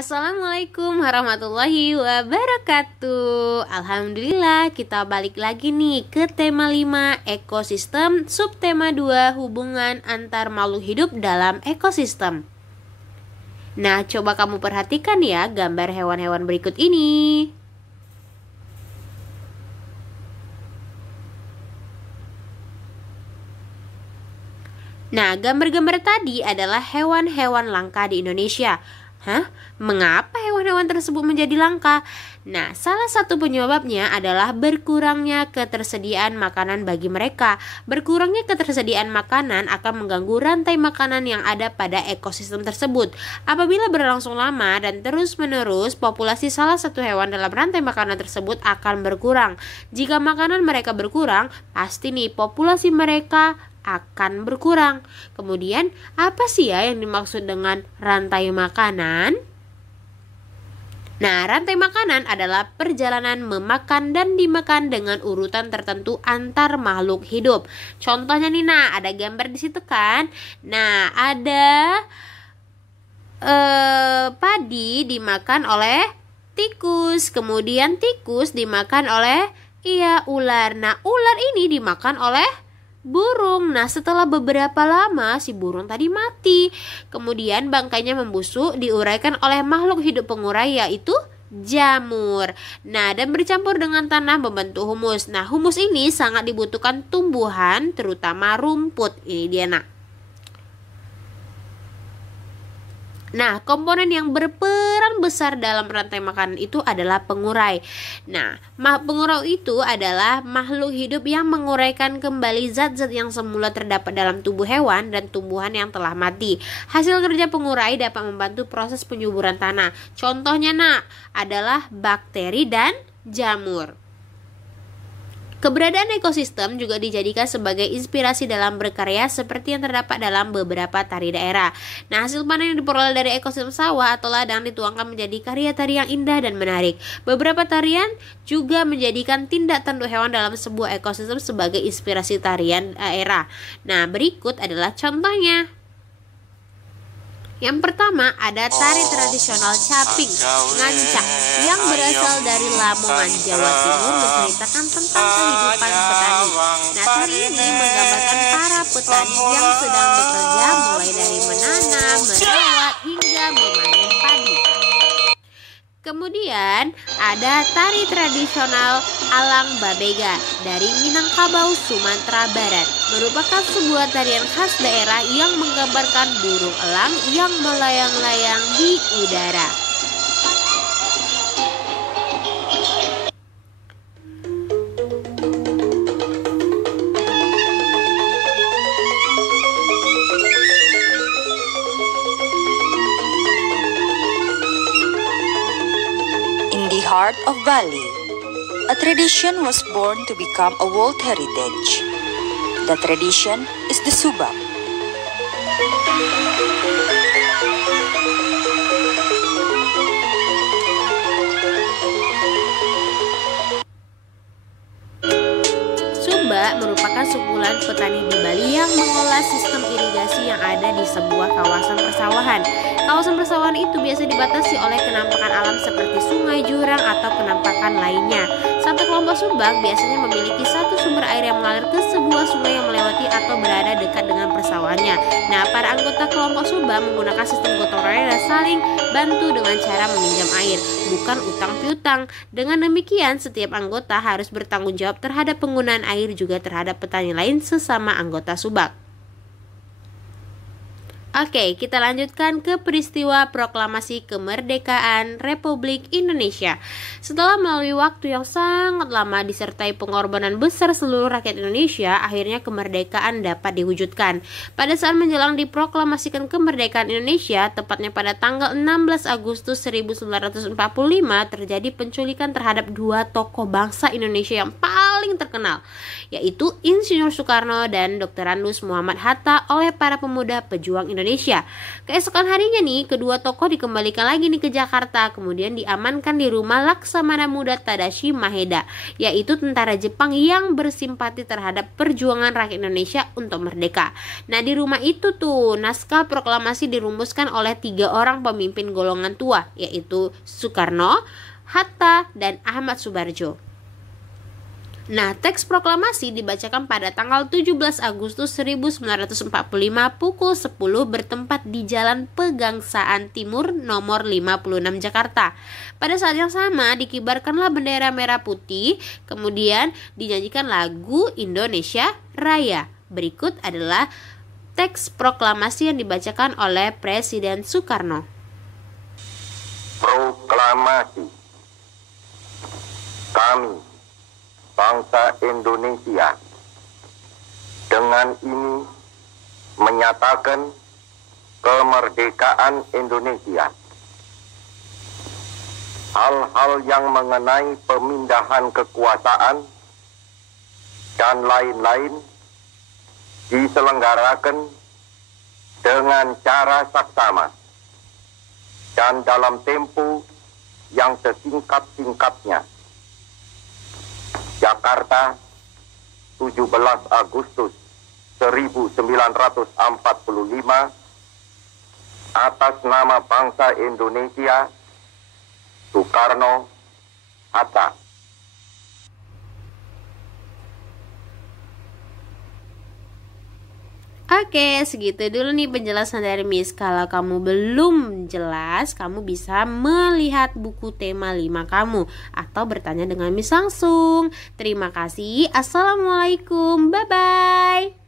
Assalamualaikum warahmatullahi wabarakatuh. Alhamdulillah kita balik lagi nih ke tema 5 ekosistem, subtema 2 hubungan antar makhluk hidup dalam ekosistem. Nah, coba kamu perhatikan ya gambar hewan-hewan berikut ini. Nah, gambar-gambar tadi adalah hewan-hewan langka di Indonesia. Hah? Mengapa hewan-hewan tersebut menjadi langka? Nah, salah satu penyebabnya adalah berkurangnya ketersediaan makanan bagi mereka. Berkurangnya ketersediaan makanan akan mengganggu rantai makanan yang ada pada ekosistem tersebut. Apabila berlangsung lama dan terus-menerus, populasi salah satu hewan dalam rantai makanan tersebut akan berkurang. Jika makanan mereka berkurang, pasti nih populasi mereka akan berkurang. Kemudian, apa sih ya yang dimaksud dengan rantai makanan? Nah, rantai makanan adalah perjalanan memakan dan dimakan dengan urutan tertentu antar makhluk hidup. Contohnya nih, ada gambar di situ kan? Nah, ada padi dimakan oleh tikus, kemudian tikus dimakan oleh ular. Nah, ular ini dimakan oleh burung. Nah, setelah beberapa lama si burung tadi mati. Kemudian bangkainya membusuk, diuraikan oleh makhluk hidup pengurai yaitu jamur. Nah, dan bercampur dengan tanah membentuk humus. Nah, humus ini sangat dibutuhkan tumbuhan, terutama rumput. Ini dia, Nah, komponen yang berperan besar dalam rantai makanan itu adalah pengurai. Nah, pengurai itu adalah makhluk hidup yang menguraikan kembali zat-zat yang semula terdapat dalam tubuh hewan dan tumbuhan yang telah mati. Hasil kerja pengurai dapat membantu proses penyuburan tanah. Contohnya, adalah bakteri dan jamur. Keberadaan ekosistem juga dijadikan sebagai inspirasi dalam berkarya seperti yang terdapat dalam beberapa tari daerah. Nah, hasil panen yang diperoleh dari ekosistem sawah atau ladang dituangkan menjadi karya tari yang indah dan menarik. Beberapa tarian juga menjadikan tindak tanduk hewan dalam sebuah ekosistem sebagai inspirasi tarian daerah. Nah, berikut adalah contohnya. Yang pertama ada tari tradisional Caping Ngancak yang berasal dari Lamongan, Jawa Timur, menceritakan tentang kehidupan petani. Nah, tari ini menggambarkan para petani yang sedang bekerja mulai dari menanam, merawat hingga memanen padi. Kemudian ada tari tradisional Alang Babega dari Minangkabau, Sumatera Barat. Merupakan sebuah tarian khas daerah yang menggambarkan burung elang yang melayang-layang di udara. Heart of Bali, a tradition was born to become a world heritage. The tradition is the Subak. Subak merupakan sekumpulan petani di Bali yang mengolah sistem irigasi yang ada di sebuah kawasan persawahan. Kawasan persawahan itu biasa dibatasi oleh kenampakan alam seperti sungai, jurang, atau kenampakan lainnya. Satu kelompok Subak biasanya memiliki satu sumber air yang mengalir ke sebuah sungai yang melewati atau berada dekat dengan persawahannya. Nah, para anggota kelompok Subak menggunakan sistem gotong royong dan saling bantu dengan cara meminjam air, bukan utang piutang. Dengan demikian, setiap anggota harus bertanggung jawab terhadap penggunaan air juga terhadap petani lain sesama anggota Subak. Oke, kita lanjutkan ke peristiwa proklamasi kemerdekaan Republik Indonesia. Setelah melalui waktu yang sangat lama disertai pengorbanan besar seluruh rakyat Indonesia, akhirnya kemerdekaan dapat diwujudkan. Pada saat menjelang diproklamasikan kemerdekaan Indonesia, tepatnya pada tanggal 16 Agustus 1945, terjadi penculikan terhadap dua tokoh bangsa Indonesia yang paling paling terkenal, yaitu Insinyur Soekarno dan Dr. Anus Muhammad Hatta oleh para pemuda pejuang Indonesia. Keesokan harinya nih, kedua tokoh dikembalikan lagi nih ke Jakarta, kemudian diamankan di rumah Laksamana Muda Tadashi Maheda, yaitu tentara Jepang yang bersimpati terhadap perjuangan rakyat Indonesia untuk merdeka. Nah, di rumah itu tuh naskah proklamasi dirumuskan oleh 3 orang pemimpin golongan tua, yaitu Soekarno, Hatta, dan Ahmad Subarjo. Nah, teks proklamasi dibacakan pada tanggal 17 Agustus 1945 pukul 10 bertempat di Jalan Pegangsaan Timur nomor 56 Jakarta. Pada saat yang sama dikibarkanlah bendera merah putih, kemudian dinyanyikan lagu Indonesia Raya. Berikut adalah teks proklamasi yang dibacakan oleh Presiden Soekarno. Proklamasi. Kami, bangsa Indonesia, dengan ini menyatakan kemerdekaan Indonesia. Hal-hal yang mengenai pemindahan kekuasaan dan lain-lain diselenggarakan dengan cara saksama dan dalam tempo yang sesingkat-singkatnya. Jakarta, 17 Agustus 1945, atas nama bangsa Indonesia, Soekarno, Hatta. Oke, segitu dulu nih penjelasan dari Miss. Kalau kamu belum jelas, kamu bisa melihat buku tema 5 kamu atau bertanya dengan Miss langsung. Terima kasih. Assalamualaikum. Bye-bye.